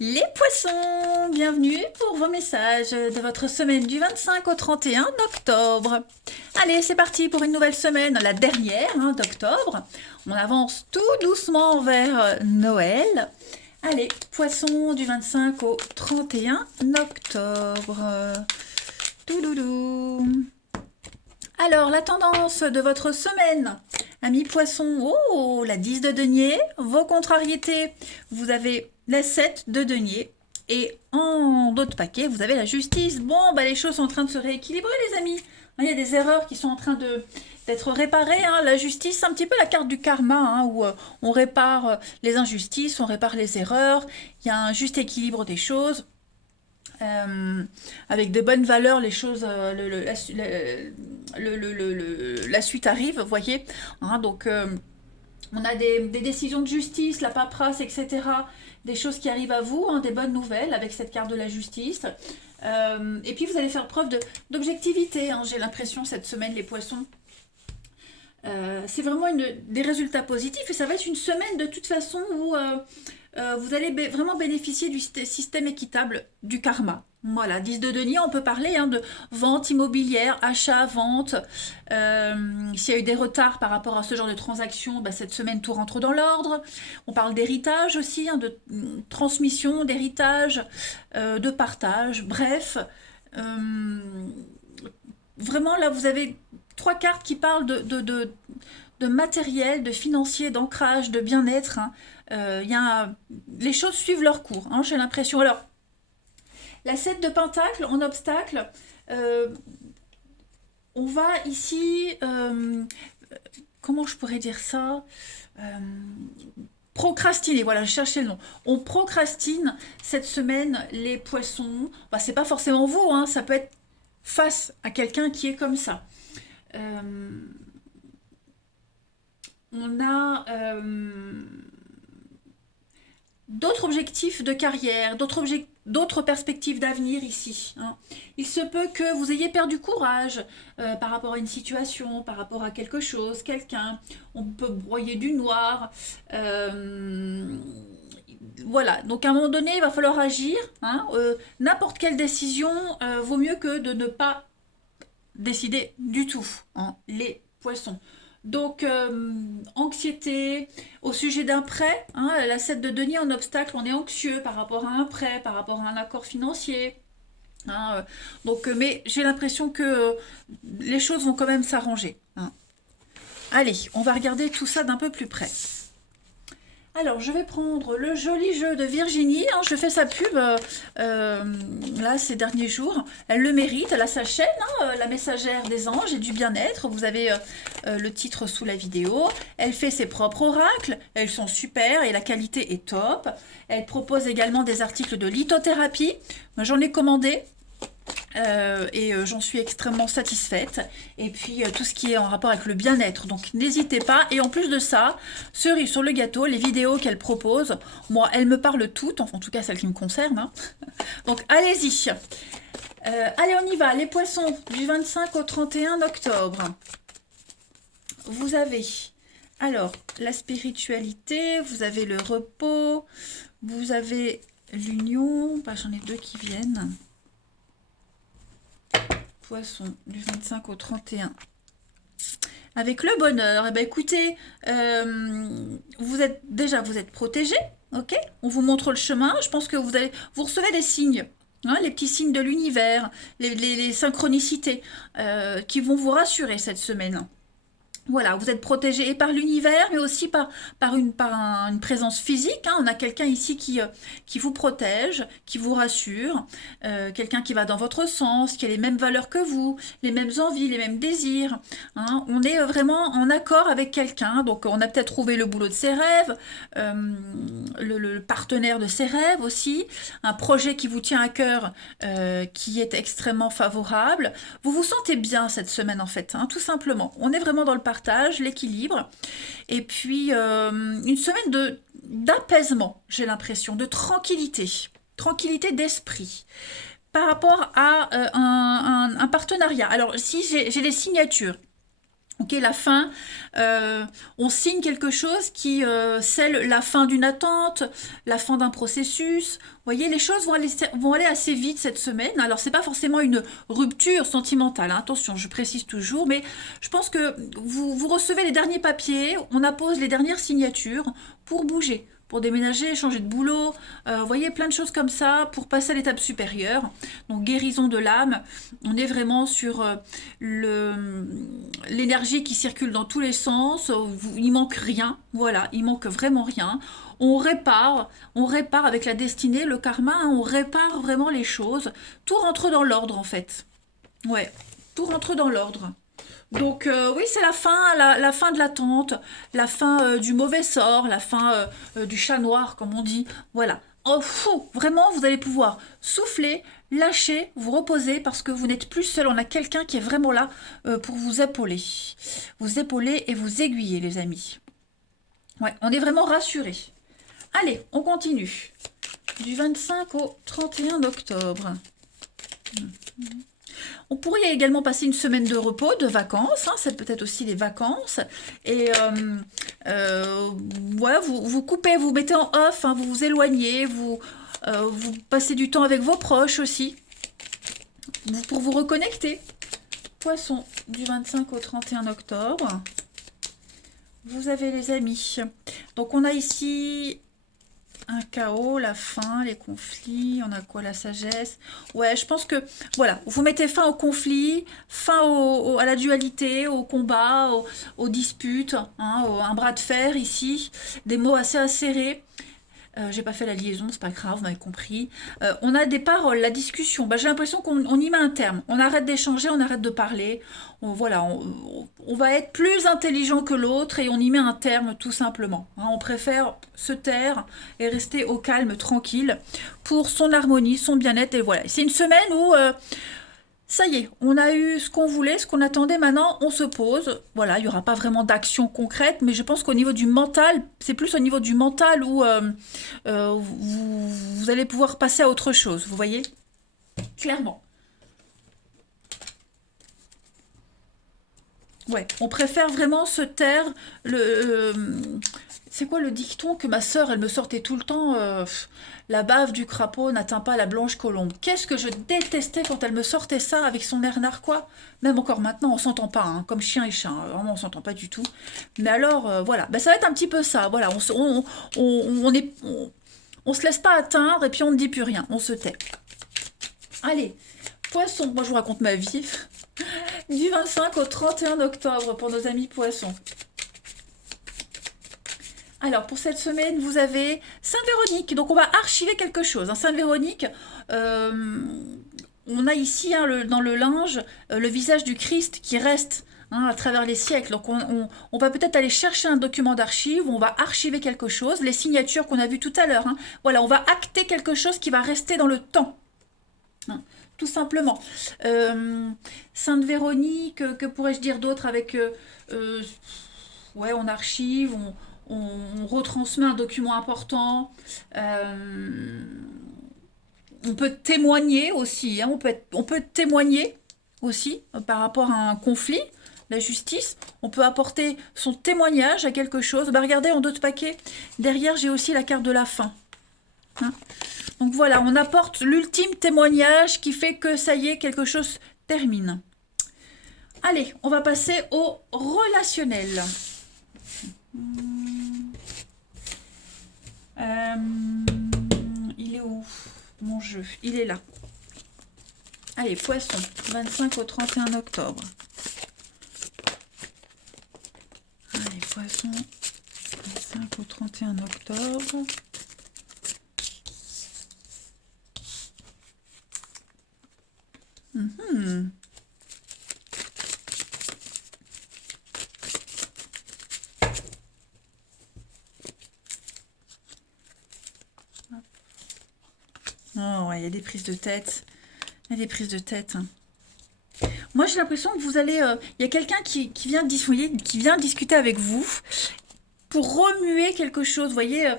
Les poissons, bienvenue pour vos messages de votre semaine du 25 au 31 octobre. Allez, c'est parti pour une nouvelle semaine, la dernière d'octobre. On avance tout doucement vers Noël. Allez, poissons du 25 au 31 octobre. Touloulou. Alors, la tendance de votre semaine, amis poissons, oh, la 10 de denier, vos contrariétés, vous avez la 7 de denier, et en d'autres paquets, vous avez la justice. Bon, bah, les choses sont en train de se rééquilibrer, les amis. Il y a des erreurs qui sont en train d'être réparées. La justice, c'est un petit peu la carte du karma, où on répare les injustices, on répare les erreurs, il y a un juste équilibre des choses. Avec de bonnes valeurs, les choses, la suite arrive, vous voyez. Donc, on a des décisions de justice, la paperasse, etc. Des choses qui arrivent à vous, des bonnes nouvelles avec cette carte de la justice. Et puis, vous allez faire preuve d'objectivité, j'ai l'impression, cette semaine, les poissons. C'est vraiment des résultats positifs et ça va être une semaine de toute façon où vous allez vraiment bénéficier du système équitable du karma. Voilà, 10 de denier, on peut parler de vente immobilière, achat, vente. S'il y a eu des retards par rapport à ce genre de transaction, cette semaine tout rentre dans l'ordre. On parle d'héritage aussi, de transmission, d'héritage, de partage, bref. Vraiment, là, vous avez 3 cartes qui parlent de matériel, de financier, d'ancrage, de bien-être. Les choses suivent leur cours, j'ai l'impression. Alors, la 7 de pentacle en obstacle, on va ici, comment je pourrais dire ça, procrastiner, voilà, je cherchais le nom. On procrastine cette semaine les poissons. C'est pas forcément vous, ça peut être face à quelqu'un qui est comme ça. On a d'autres objectifs de carrière, d'autres perspectives d'avenir ici. Il se peut que vous ayez perdu courage par rapport à une situation, par rapport à quelque chose, quelqu'un. On peut broyer du noir. Voilà, donc à un moment donné, il va falloir agir. N'importe quelle décision vaut mieux que de ne pas décider du tout, les poissons. Donc, anxiété au sujet d'un prêt, la 7 de denier en obstacle, on est anxieux par rapport à un prêt, par rapport à un accord financier. Mais j'ai l'impression que les choses vont quand même s'arranger. Allez, on va regarder tout ça d'un peu plus près. Alors, je vais prendre le joli jeu de Virginie. Je fais sa pub là ces derniers jours. Elle le mérite. Elle a sa chaîne, la messagère des anges et du bien-être. Vous avez le titre sous la vidéo. Elle fait ses propres oracles. Elles sont super et la qualité est top. Elle propose également des articles de lithothérapie. J'en ai commandé. Et j'en suis extrêmement satisfaite. Et puis tout ce qui est en rapport avec le bien-être. Donc n'hésitez pas. Et en plus de ça, cerise sur le gâteau, les vidéos qu'elle propose, moi, elles me parlent toutes, enfin, en tout cas celles qui me concernent. Donc allez-y. Allez, on y va. Les poissons, du 25 au 31 octobre. Vous avez, alors, la spiritualité, vous avez le repos, vous avez l'union. J'en ai 2 qui viennent. Poisson du 25 au 31. Avec le bonheur, écoutez, vous êtes protégé, ok. On vous montre le chemin. Je pense que vous recevez des signes, les petits signes de l'univers, les synchronicités qui vont vous rassurer cette semaine. Voilà, vous êtes protégé et par l'univers, mais aussi par une présence physique. On a quelqu'un ici qui vous protège, qui vous rassure, quelqu'un qui va dans votre sens, qui a les mêmes valeurs que vous, les mêmes envies, les mêmes désirs. On est vraiment en accord avec quelqu'un, donc on a peut-être trouvé le boulot de ses rêves, le partenaire de ses rêves aussi, un projet qui vous tient à cœur, qui est extrêmement favorable. Vous vous sentez bien cette semaine en fait, tout simplement. On est vraiment dans le partage, l'équilibre, et puis une semaine d'apaisement, j'ai l'impression, de tranquillité d'esprit par rapport à un partenariat. Alors si j'ai des signatures, Ok, la fin, on signe quelque chose qui scelle la fin d'une attente, la fin d'un processus. Vous voyez, les choses vont aller assez vite cette semaine. Alors, c'est pas forcément une rupture sentimentale, hein. Attention, je précise toujours, mais je pense que vous recevez les derniers papiers, on appose les dernières signatures pour bouger, pour déménager, changer de boulot, vous voyez, plein de choses comme ça pour passer à l'étape supérieure. Donc, guérison de l'âme, on est vraiment sur l'énergie qui circule dans tous les sens, il manque rien, voilà, il manque vraiment rien. On répare avec la destinée, le karma, hein, on répare vraiment les choses. Tout rentre dans l'ordre en fait. Ouais, tout rentre dans l'ordre. Donc oui, c'est la fin, la fin de l'attente, la fin du mauvais sort, la fin du chat noir, comme on dit. Voilà. Oh, fou, vraiment, vous allez pouvoir souffler, lâcher, vous reposer, parce que vous n'êtes plus seul. On a quelqu'un qui est vraiment là pour vous épauler et vous aiguiller, les amis. Ouais, on est vraiment rassurés. Allez, on continue. Du 25 au 31 octobre. On pourrait également passer une semaine de repos, de vacances, hein, c'est peut-être aussi des vacances. Et voilà, vous coupez, vous mettez en off, hein, vous vous éloignez, vous passez du temps avec vos proches aussi, pour vous reconnecter. Poisson, du 25 au 31 octobre. Vous avez les amis. Donc on a ici un chaos, la fin, les conflits, on a quoi, la sagesse. Ouais, je pense que, voilà, vous mettez fin au conflit, fin à la dualité, au combat, aux disputes, hein, un bras de fer ici, des mots assez acérés. J'ai pas fait la liaison, c'est pas grave, vous m'avez compris. On a des paroles, la discussion. Bah, j'ai l'impression qu'on y met un terme. On arrête d'échanger, on arrête de parler. Voilà, on va être plus intelligent que l'autre et on y met un terme tout simplement. Hein, on préfère se taire et rester au calme, tranquille, pour son harmonie, son bien-être. Et voilà, c'est une semaine où ça y est, on a eu ce qu'on voulait, ce qu'on attendait, maintenant on se pose. Voilà, il n'y aura pas vraiment d'action concrète, mais je pense qu'au niveau du mental, c'est plus au niveau du mental où vous allez pouvoir passer à autre chose, vous voyez? Clairement. Ouais, on préfère vraiment se taire. C'est quoi le dicton que ma sœur, elle me sortait tout le temps la bave du crapaud n'atteint pas la blanche colombe. Qu'est-ce que je détestais quand elle me sortait ça avec son air narquois. Même encore maintenant, on s'entend pas, hein, comme chien et chat. Hein, vraiment, on s'entend pas du tout. Mais alors, voilà, ben, ça va être un petit peu ça. Voilà, on se laisse pas atteindre et puis on ne dit plus rien. On se tait. Allez, poisson. Moi, je vous raconte ma vie. Du 25 au 31 octobre pour nos amis poissons. Alors, pour cette semaine, vous avez Sainte Véronique. Donc, on va archiver quelque chose. Hein. Sainte Véronique, on a ici hein, dans le linge le visage du Christ qui reste hein, à travers les siècles. Donc, on va peut-être aller chercher un document d'archive, on va archiver quelque chose, les signatures qu'on a vues tout à l'heure. Hein. Voilà, on va acter quelque chose qui va rester dans le temps. Hein, tout simplement. Sainte Véronique, que pourrais-je dire d'autre avec... ouais, on archive, on retransmet un document important. On peut témoigner aussi. Hein, on peut témoigner aussi par rapport à un conflit, la justice. On peut apporter son témoignage à quelque chose. Bah, regardez, en d'autres paquets, derrière, j'ai aussi la carte de la fin. Hein. Donc voilà, on apporte l'ultime témoignage qui fait que ça y est, quelque chose termine. Allez, on va passer au relationnel. Il est où mon jeu? Il est là. Allez, poisson, 25 au 31 octobre. Allez, poisson, 25 au 31 octobre. Oh, ouais, il y a des prises de tête. Il y a des prises de tête. Hein. Moi, j'ai l'impression que vous allez... il y a quelqu'un qui vient discuter avec vous pour remuer quelque chose. Vous voyez,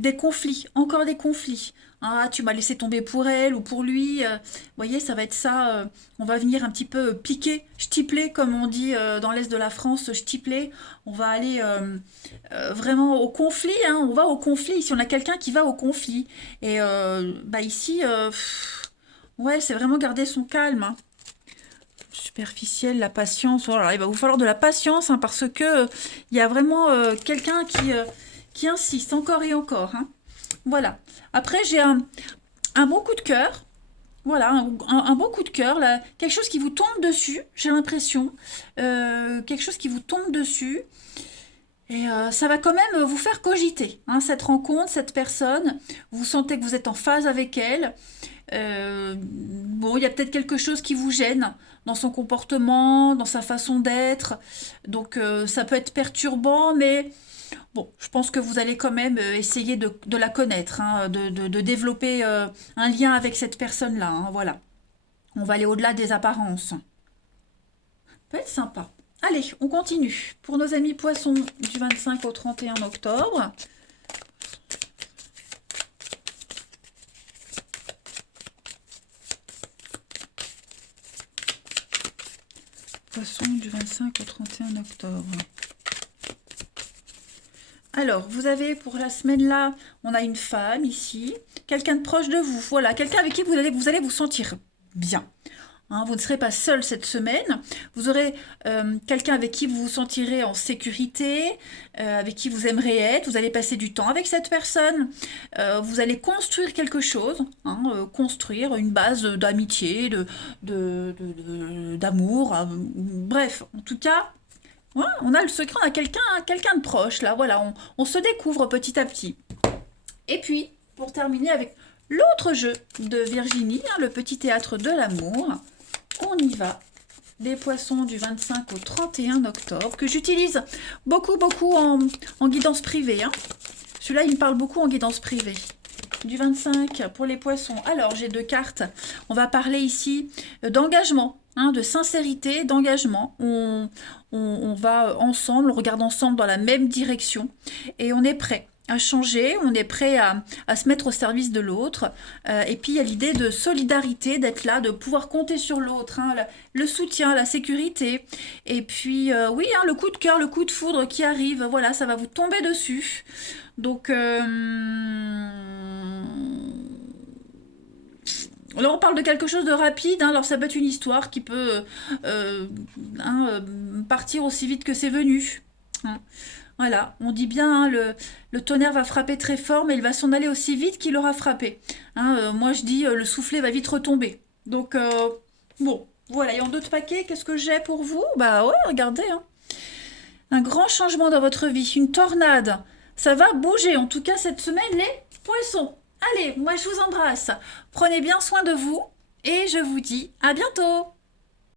des conflits, encore des conflits. Ah, tu m'as laissé tomber pour elle ou pour lui. Vous voyez, ça va être ça. On va venir un petit peu piquer, stipler, comme on dit dans l'Est de la France, stipler. On va aller vraiment au conflit. Hein, on va au conflit. Ici, on a quelqu'un qui va au conflit. Et bah ici, ouais, c'est vraiment garder son calme. Hein. Superficielle, la patience. Voilà, il va vous falloir de la patience hein, parce que il y a vraiment quelqu'un qui insiste encore et encore. Hein. Voilà. Après, j'ai un bon coup de cœur. Voilà, un bon coup de cœur. Là, quelque chose qui vous tombe dessus, j'ai l'impression. Quelque chose qui vous tombe dessus. Et ça va quand même vous faire cogiter. Hein, cette rencontre, cette personne. Vous sentez que vous êtes en phase avec elle. Bon, il y a peut-être quelque chose qui vous gêne dans son comportement, dans sa façon d'être. Donc, ça peut être perturbant, mais bon, je pense que vous allez quand même essayer de la connaître, hein, de développer un lien avec cette personne-là. Hein, voilà. On va aller au-delà des apparences. Ça peut être sympa. Allez, on continue. Pour nos amis poissons du 25 au 31 octobre. Poisson du 25 au 31 octobre. Alors, vous avez pour la semaine là, on a une femme ici, quelqu'un de proche de vous, voilà, quelqu'un avec qui vous allez vous sentir bien. Hein, vous ne serez pas seul cette semaine, vous aurez quelqu'un avec qui vous vous sentirez en sécurité, avec qui vous aimeriez être, vous allez passer du temps avec cette personne, vous allez construire quelque chose, hein, construire une base d'amitié, d'amour, bref, en tout cas, ouais, on a le secret, on a quelqu'un de proche, là, voilà, on se découvre petit à petit. Et puis, pour terminer avec l'autre jeu de Virginie, hein, le petit théâtre de l'amour, on y va. Les poissons du 25 au 31 octobre, que j'utilise beaucoup en guidance privée. Hein. Celui-là, il me parle beaucoup en guidance privée. Du 25 pour les poissons. Alors, j'ai deux cartes. On va parler ici d'engagement. Hein, de sincérité, d'engagement. On va ensemble, on regarde ensemble dans la même direction et on est prêt à changer, on est prêt à se mettre au service de l'autre. Et puis il y a l'idée de solidarité, d'être là, de pouvoir compter sur l'autre, hein, le soutien, la sécurité. Et puis oui, hein, le coup de cœur, le coup de foudre qui arrive, voilà, ça va vous tomber dessus. Donc alors on parle de quelque chose de rapide, hein, alors ça peut être une histoire qui peut partir aussi vite que c'est venu. Hein. Voilà, on dit bien, hein, le tonnerre va frapper très fort, mais il va s'en aller aussi vite qu'il aura frappé. Hein, moi je dis, le soufflet va vite retomber. Donc, bon, voilà, et en d'autres paquets, qu'est-ce que j'ai pour vous? Bah ouais, regardez, hein. Un grand changement dans votre vie, une tornade. Ça va bouger, en tout cas cette semaine, les poissons. Allez, moi je vous embrasse. Prenez bien soin de vous et je vous dis à bientôt.